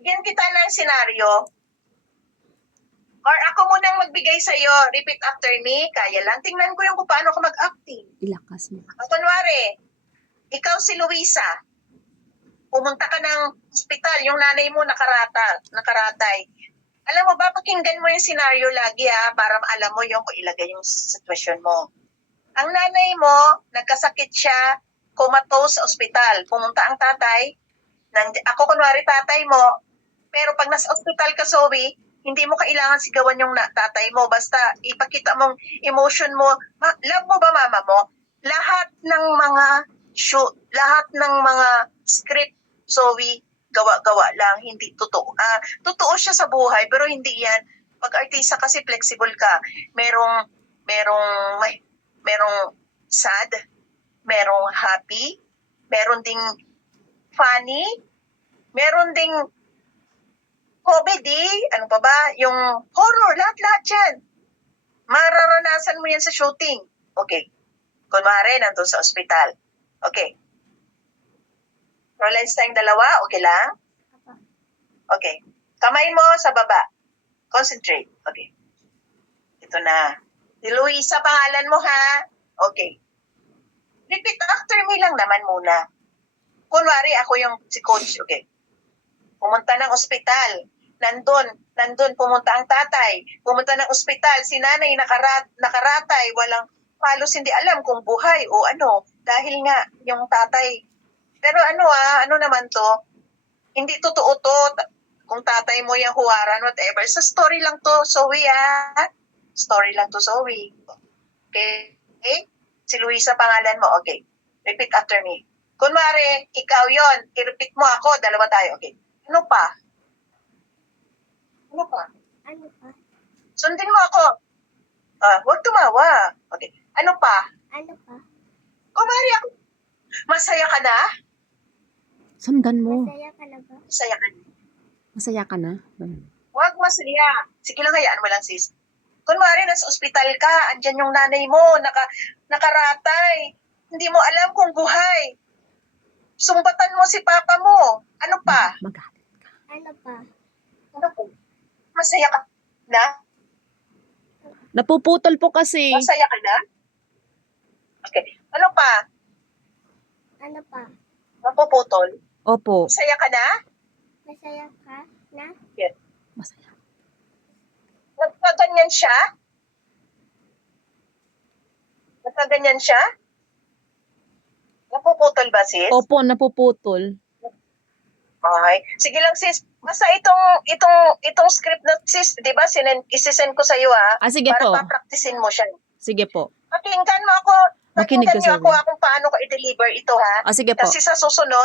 Bigyan kita ng senaryo. Or ako munang magbigay sa'yo. Repeat after me. Kaya lang. Tingnan ko yung kung paano ka mag-acting. Ilakas mo. Kunwari, ikaw si Luisa. Pumunta ka ng ospital. Yung nanay mo nakaratay. Alam mo ba, pakinggan mo yung senaryo lagi para alam mo yung kung ilagay yung sitwasyon mo. Ang nanay mo, nagkasakit siya, comatose sa ospital. Pumunta ang tatay. Ako kunwari tatay mo. Pero pag nasa ospital ka, Zoe, hindi mo kailangan sigawan yung tatay mo. Basta ipakita mong emotion mo. Love mo ba mama mo? Lahat ng mga lahat ng mga script, Zoe, gawa-gawa lang. Hindi totoo. Totoo siya sa buhay, pero hindi yan. Pag artista kasi flexible ka. Merong sad, merong happy, meron ding funny, meron ding comedy, ano pa ba? Yung horror, lahat-lahat yan. Mararanasan mo yan sa shooting. Okay. Kunwari, nandun sa ospital. Okay. Rollins tayong dalawa, okay lang? Okay. Kamay mo sa baba. Concentrate. Okay. Ito na. Si Luisa, pangalan mo ha? Okay. Repeat after me lang naman muna. Kunwari, ako yung si coach. Okay. Pumunta ng ospital. Nandun, pumunta ang tatay. Pumunta ng ospital, si nanay nakaratay, halos hindi alam kung buhay o ano. Dahil nga, yung tatay. Pero ano naman to, hindi totoo to, kung tatay mo yung huwaran, whatever. Sa story lang to, Zoe Story lang to, Zoe. Okay? Si Luisa pangalan mo, okay. Repeat after me. Kunwari, ikaw yon, i-repeat mo ako, dalawa tayo, okay. Ano pa? Ano pa? Sundin mo ako. Huwag tumawa. Okay. Ano pa? Ano pa? Kumari ako. Masaya ka na? Sundan mo. Masaya ka na ba? Masaya ka na. Masaya ka na? Huwag masaya. Sige lang, hayaan mo lang, sis. Kunwari, nasa ospital ka, andyan yung nanay mo, nakaratay. Hindi mo alam kung buhay. Sumbatan mo si papa mo. Ano pa? Magalit ka. Ano pa? Ano po? Masaya ka na? Napuputol po kasi. Masaya ka na? Okay. Ano pa? Ano pa? Napuputol? Opo. Masaya ka na? Masaya ka na? Yes. Masaya. Nagkaganyan siya? Nagkaganyan siya? Napuputol ba, sis? Opo, napuputol. Okay. Sige lang, sis. Basta itong script na, sis, di ba, isisend ko sa iyo, Sige para po. papraktisin mo siya. Sige po. Pakinggan mo ako. Makinig Pakinggan ka, niyo Zoe. ako kung paano ko i-deliver ito, ha? Sige po. Kasi sa susunod,